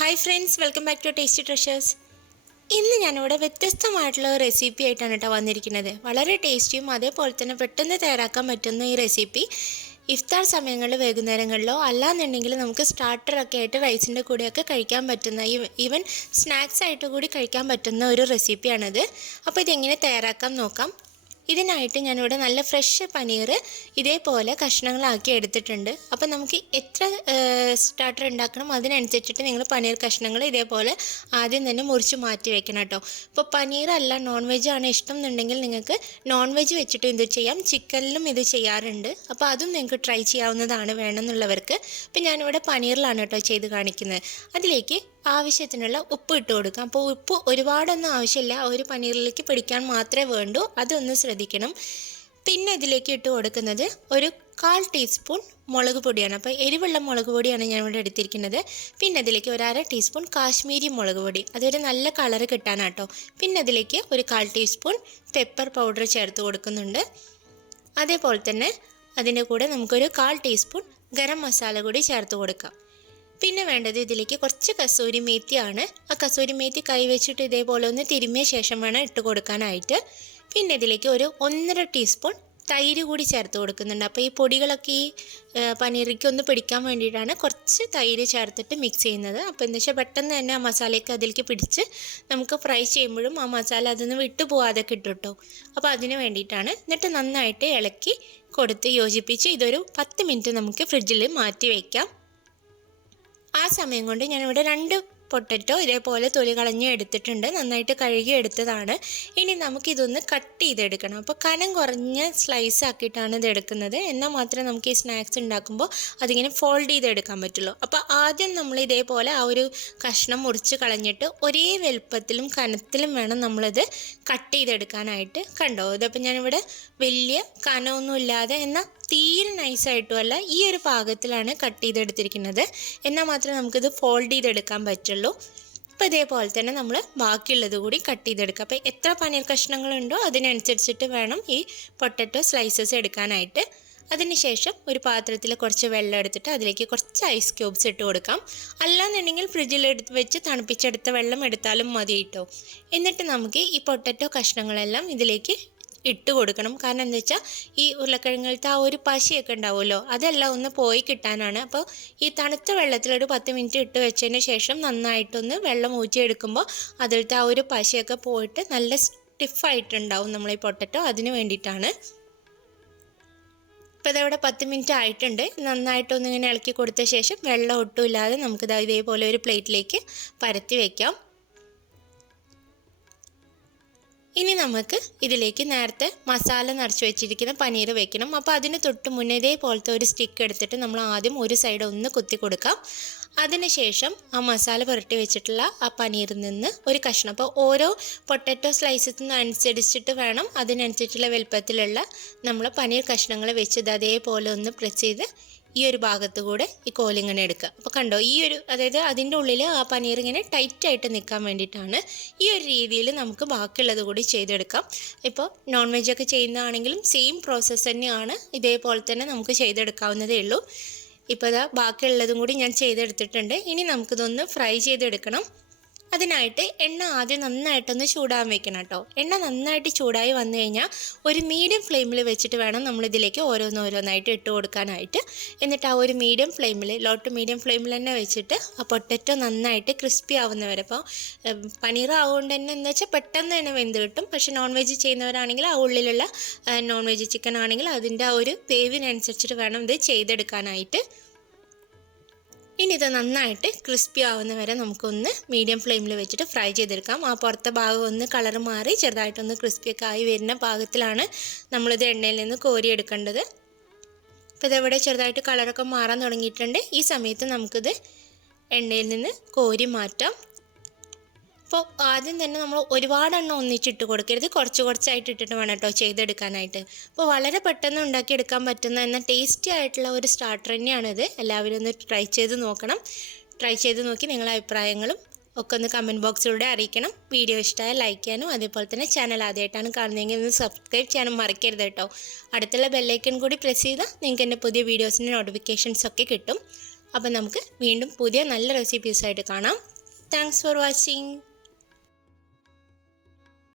Hi friends, welcome back to tasty treasures. ഇന്ന് ഞാനിവിടെ വ്യത്യസ്തമായിട്ടുള്ള ഒരു റെസിപ്പി ആയിട്ടാണ് കേട്ടോ വന്നിരിക്കുന്നത്. വളരെ ടേസ്റ്റിയും അതേപോലെ തന്നെ പെട്ടെന്ന് തയ്യാറാക്കാൻ പറ്റുന്ന ഈ റെസിപ്പി ഇഫ്താർ സമയങ്ങളിൽ വൈകുന്നേരങ്ങളിലോ അല്ലാന്നുണ്ടെങ്കിൽ നമുക്ക് സ്റ്റാർട്ടറൊക്കെ ആയിട്ട് റൈസിൻ്റെ കൂടെയൊക്കെ കഴിക്കാൻ പറ്റുന്ന ഈവൻ സ്നാക്സ് ആയിട്ട് കൂടി കഴിക്കാൻ പറ്റുന്ന ഒരു റെസിപ്പിയാണിത്. അപ്പോൾ ഇതെങ്ങനെ തയ്യാറാക്കാൻ നോക്കാം. ഇതിനായിട്ട് ഞാനിവിടെ നല്ല ഫ്രഷ് പനീർ ഇതേപോലെ കഷ്ണങ്ങളാക്കി എടുത്തിട്ടുണ്ട്. അപ്പോൾ നമുക്ക് എത്ര സ്റ്റാർട്ടർ ഉണ്ടാക്കണം അതിനനുസരിച്ചിട്ട് നിങ്ങൾ പനീർ കഷ്ണങ്ങൾ ഇതേപോലെ ആദ്യം തന്നെ മുറിച്ച് മാറ്റി വെക്കണം കേട്ടോ. ഇപ്പോൾ പനീറല്ല നോൺ വെജ് ആണ് ഇഷ്ടം എന്നുണ്ടെങ്കിൽ നിങ്ങൾക്ക് നോൺ വെജ് വെച്ചിട്ട് ഇത് ചെയ്യാം. ചിക്കനിലും ഇത് ചെയ്യാറുണ്ട്. അപ്പോൾ അതും നിങ്ങൾക്ക് ട്രൈ ചെയ്യാവുന്നതാണ് വേണമെന്നുള്ളവർക്ക്. അപ്പോൾ ഞാനിവിടെ പനീറിലാണ് കേട്ടോ ചെയ്ത് കാണിക്കുന്നത്. അതിലേക്ക് ആവശ്യത്തിനുള്ള ഉപ്പ് ഇട്ട് കൊടുക്കാം. അപ്പോൾ ഉപ്പ് ഒരുപാടൊന്നും ആവശ്യമില്ല, ഒരു പനീറിലേക്ക് പിടിക്കാൻ മാത്രമേ വേണ്ടൂ, അതൊന്ന് ശ്രദ്ധിക്കണം. പിന്നെ ഇതിലേക്ക് ഇട്ട് കൊടുക്കുന്നത് ഒരു 1/4 ടീസ്പൂൺ മുളക് പൊടിയാണ്. അപ്പോൾ എരിവുള്ള മുളക് പൊടിയാണ് ഞാൻ ഇവിടെ എടുത്തിരിക്കുന്നത്. പിന്നെ അതിലേക്ക് ഒരു 1/2 ടീസ്പൂൺ കാശ്മീരി മുളക് പൊടി, അതൊരു നല്ല കളറ് കിട്ടാനാട്ടോ. പിന്നെ അതിലേക്ക് ഒരു 1/4 ടീസ്പൂൺ പെപ്പർ പൗഡർ ചേർത്ത് കൊടുക്കുന്നുണ്ട്. അതേപോലെ തന്നെ അതിൻ്റെ കൂടെ നമുക്കൊരു 1/4 ടീസ്പൂൺ ഗരം മസാല കൂടി ചേർത്ത് കൊടുക്കാം. പിന്നെ വേണ്ടത് ഇതിലേക്ക് കുറച്ച് കസൂരി മേത്തിയാണ്. ആ കസൂരി മേത്തി കൈ വെച്ചിട്ട് ഇതേപോലെ ഒന്ന് തിരുമ്മിയ ശേഷം വേണം ഇട്ട് കൊടുക്കാനായിട്ട്. പിന്നെ ഇതിലേക്ക് ഒരു 1.5 ടീസ്പൂൺ തൈര് കൂടി ചേർത്ത് കൊടുക്കുന്നുണ്ട്. അപ്പോൾ ഈ പൊടികളൊക്കെ ഈ പനീറിലേക്ക് ഒന്ന് പിടിക്കാൻ വേണ്ടിയിട്ടാണ് കുറച്ച് തൈര് ചേർത്തിട്ട് മിക്സ് ചെയ്യുന്നത്. അപ്പോൾ എന്താ വെച്ചാൽ പെട്ടെന്ന് തന്നെ ആ മസാലയൊക്കെ അതിലേക്ക് പിടിച്ച് നമുക്ക് ഫ്രൈ ചെയ്യുമ്പോഴും ആ മസാല അതൊന്ന് വിട്ടു പോകാതെ കിട്ടും കേട്ടോ. അപ്പോൾ അതിന് വേണ്ടിയിട്ടാണ്. എന്നിട്ട് നന്നായിട്ട് ഇളക്കി കൊടുത്ത് യോജിപ്പിച്ച് ഇതൊരു 10 മിനിറ്റ് നമുക്ക് ഫ്രിഡ്ജിൽ മാറ്റി വയ്ക്കാം. ആ സമയം കൊണ്ട് ഞാനിവിടെ 2 പൊട്ടറ്റോ ഇതേപോലെ തൊലി കളഞ്ഞ് എടുത്തിട്ടുണ്ട്. നന്നായിട്ട് കഴുകി എടുത്തതാണ്. ഇനി നമുക്കിതൊന്ന് കട്ട് ചെയ്തെടുക്കണം. അപ്പോൾ കനം കുറഞ്ഞ സ്ലൈസ് ആക്കിയിട്ടാണ് ഇത് എടുക്കുന്നത്. എന്നാൽ മാത്രമേ നമുക്ക് ഈ സ്നാക്സ് ഉണ്ടാക്കുമ്പോൾ അതിങ്ങനെ ഫോൾഡ് ചെയ്തെടുക്കാൻ പറ്റുള്ളൂ. അപ്പോൾ ആദ്യം നമ്മൾ ഇതേപോലെ ആ ഒരു കഷ്ണം മുറിച്ച് കളഞ്ഞിട്ട് ഒരേ വലുപ്പത്തിലും കനത്തിലും വേണം നമ്മളിത് കട്ട് ചെയ്തെടുക്കാനായിട്ട്. കണ്ടോ, ഇതപ്പോൾ ഞാനിവിടെ വലിയ കനമൊന്നുമില്ലാതെ എന്നാൽ തീരെ നൈസായിട്ടുമല്ല, ഈ ഒരു പാകത്തിലാണ് കട്ട് ചെയ്തെടുത്തിരിക്കുന്നത്. എന്നാൽ മാത്രമേ നമുക്കിത് ഫോൾഡ് ചെയ്തെടുക്കാൻ പറ്റുള്ളൂ. അപ്പോൾ ഇതേപോലെ തന്നെ നമ്മൾ ബാക്കിയുള്ളത് കൂടി കട്ട് ചെയ്തെടുക്കുക. അപ്പോൾ എത്ര പനീർ കഷ്ണങ്ങളുണ്ടോ അതിനനുസരിച്ചിട്ട് വേണം ഈ പൊട്ടറ്റോ സ്ലൈസസ് എടുക്കാനായിട്ട്. അതിനുശേഷം ഒരു പാത്രത്തിൽ കുറച്ച് വെള്ളം എടുത്തിട്ട് അതിലേക്ക് കുറച്ച് ഐസ് ക്യൂബ്സ് ഇട്ട് കൊടുക്കാം. അല്ലാന്നുണ്ടെങ്കിൽ ഫ്രിഡ്ജിൽ വെച്ച് തണുപ്പിച്ചെടുത്ത വെള്ളം എടുത്താലും മതി കേട്ടോ. എന്നിട്ട് നമുക്ക് ഈ പൊട്ടറ്റോ കഷ്ണങ്ങളെല്ലാം ഇതിലേക്ക് ഇട്ട് കൊടുക്കണം. കാരണം എന്താ വെച്ചാൽ ഈ ഉരുളക്കിഴങ്ങിലത്തെ ആ ഒരു പശയൊക്കെ ഉണ്ടാവുമല്ലോ, അതെല്ലാം ഒന്ന് പോയി കിട്ടാനാണ്. അപ്പോൾ ഈ തണുത്ത വെള്ളത്തിൽ ഒരു 10 മിനിറ്റ് ഇട്ട് വെച്ചതിന് ശേഷം നന്നായിട്ടൊന്ന് വെള്ളം ഊറ്റിയെടുക്കുമ്പോൾ അതിലത്തെ ആ ഒരു പശയൊക്കെ പോയിട്ട് നല്ല സ്റ്റിഫായിട്ടുണ്ടാവും നമ്മളീ പൊട്ടറ്റോ. അതിന് വേണ്ടിയിട്ടാണ്. ഇപ്പോൾ ഇതവിടെ 10 മിനിറ്റ് ആയിട്ടുണ്ട്. നന്നായിട്ടൊന്ന് ഇങ്ങനെ ഇളക്കി കൊടുത്ത ശേഷം വെള്ളം ഒട്ടും ഇല്ലാതെ നമുക്കിത് ഇതേപോലെ ഒരു പ്ലേറ്റിലേക്ക് പരത്തി വയ്ക്കാം. ഇനി നമുക്ക് ഇതിലേക്ക് നേരത്തെ മസാല നിറച്ച് വെച്ചിരിക്കുന്ന പനീർ വെക്കണം. അപ്പോൾ അതിന് തൊട്ട് മുന്നേ ഇതേപോലത്തെ ഒരു സ്റ്റിക്ക് എടുത്തിട്ട് നമ്മൾ ആദ്യം ഒരു സൈഡ് ഒന്ന് കുത്തി കൊടുക്കാം. അതിനുശേഷം ആ മസാല പുരട്ടി വെച്ചിട്ടുള്ള ആ പനീറിൽ നിന്ന് ഒരു കഷ്ണം, അപ്പോൾ ഓരോ പൊട്ടറ്റോ സ്ലൈസസിന് അനുസരിച്ചിട്ട് വേണം അതിനനുസരിച്ചുള്ള വലുപ്പത്തിലുള്ള നമ്മൾ പനീർ കഷ്ണങ്ങൾ വെച്ചത് അതേപോലെ ഒന്ന് പ്രസ് ചെയ്ത് ഈ ഒരു ഭാഗത്ത് കൂടെ ഈ കോലിങ്ങനെ എടുക്കുക. അപ്പോൾ കണ്ടോ, ഈ ഒരു അതായത് അതിൻ്റെ ഉള്ളിൽ ആ പനീർ ഇങ്ങനെ ടൈറ്റായിട്ട് നിൽക്കാൻ വേണ്ടിയിട്ടാണ്. ഈ ഒരു രീതിയിൽ നമുക്ക് ബാക്കിയുള്ളത് കൂടി ചെയ്തെടുക്കാം. ഇപ്പോൾ നോൺ വെജൊക്കെ ചെയ്യുന്നതാണെങ്കിലും സെയിം പ്രോസസ്സ് തന്നെയാണ്. ഇതേപോലെ തന്നെ നമുക്ക് ചെയ്തെടുക്കാവുന്നതേ ഉള്ളൂ. ഇപ്പോൾ ഇതാ ബാക്കിയുള്ളതും കൂടി ഞാൻ ചെയ്തെടുത്തിട്ടുണ്ട്. ഇനി നമുക്കിതൊന്ന് ഫ്രൈ ചെയ്തെടുക്കണം. അതിനായിട്ട് എണ്ണ ആദ്യം നന്നായിട്ടൊന്ന് ചൂടാൻ വെക്കണം കേട്ടോ. എണ്ണ നന്നായിട്ട് ചൂടായി വന്നു കഴിഞ്ഞാൽ ഒരു മീഡിയം ഫ്ലെയിമിൽ വെച്ചിട്ട് വേണം നമ്മളിതിലേക്ക് ഓരോന്നോരോന്നായിട്ട് ഇട്ട് കൊടുക്കാനായിട്ട്. എന്നിട്ട് ആ ഒരു മീഡിയം ഫ്ലെയിമിൽ, ലോ ടു മീഡിയം ഫ്ലെയിമിൽ തന്നെ വെച്ചിട്ട് ആ പൊട്ടറ്റോ നന്നായിട്ട് ക്രിസ്പി ആവുന്നവരെ. അപ്പോൾ പനീർ ആവുകൊണ്ട് തന്നെ എന്താ വെച്ചാൽ പെട്ടെന്ന് തന്നെ വെന്ത് കിട്ടും. പക്ഷേ നോൺ വെജ് ചെയ്യുന്നവരാണെങ്കിൽ ആ ഉള്ളിലുള്ള നോൺ വെജ് ചിക്കൻ ആണെങ്കിൽ അതിൻ്റെ ആ ഒരു വേവിനനുസരിച്ചിട്ട് വേണം ഇത് ചെയ്തെടുക്കാനായിട്ട്. ഇനി ഇത് നന്നായിട്ട് ക്രിസ്പി ആവുന്ന വരെ നമുക്കൊന്ന് മീഡിയം ഫ്ലെയിമിൽ വെച്ചിട്ട് ഫ്രൈ ചെയ്തെടുക്കാം. ആ പുറത്തെ ഭാഗം ഒന്ന് കളർ മാറി ചെറുതായിട്ടൊന്ന് ക്രിസ്പിയൊക്കെ ആയി വരുന്ന പാകത്തിലാണ് നമ്മളിത് എണ്ണയിൽ നിന്ന് കോരിയെടുക്കേണ്ടത്. അപ്പോൾ ഇതെവിടെ ചെറുതായിട്ട് കളറൊക്കെ മാറാൻ തുടങ്ങിയിട്ടുണ്ട്. ഈ സമയത്ത് നമുക്കിത് എണ്ണയിൽ നിന്ന് കോരി മാറ്റാം. അപ്പോൾ ആദ്യം തന്നെ നമ്മൾ ഒരുപാടെണ്ണം ഒന്നിച്ചിട്ട് കൊടുക്കരുത്, കുറച്ച് കുറച്ചായിട്ട് ഇട്ടിട്ട് വേണം കേട്ടോ ചെയ്തെടുക്കാനായിട്ട്. അപ്പോൾ വളരെ പെട്ടെന്ന് ഉണ്ടാക്കിയെടുക്കാൻ പറ്റുന്ന എന്നാൽ ടേസ്റ്റി ആയിട്ടുള്ള ഒരു സ്റ്റാർട്ടർ തന്നെയാണിത്. എല്ലാവരും ഒന്ന് ട്രൈ ചെയ്ത് നോക്കണം. ട്രൈ ചെയ്ത് നോക്കി നിങ്ങളുടെ അഭിപ്രായങ്ങളും ഒക്കെ ഒന്ന് കമൻറ്റ് ബോക്സിലൂടെ അറിയിക്കണം. വീഡിയോ ഇഷ്ടമായ ലൈക്ക് ചെയ്യാനും അതേപോലെ തന്നെ ചാനൽ ആദ്യമായിട്ടാണ് കാണുന്നതെങ്കിൽ ഒന്ന് സബ്സ്ക്രൈബ് ചെയ്യാനും മറക്കരുത് കേട്ടോ. അടുത്തുള്ള ബെല്ലൈക്കൺ കൂടി പ്രസ് ചെയ്താൽ നിങ്ങൾക്ക് എൻ്റെ പുതിയ വീഡിയോസിൻ്റെ നോട്ടിഫിക്കേഷൻസ് ഒക്കെ കിട്ടും. അപ്പം നമുക്ക് വീണ്ടും പുതിയ നല്ല റെസിപ്പീസായിട്ട് കാണാം. Thanks for watching.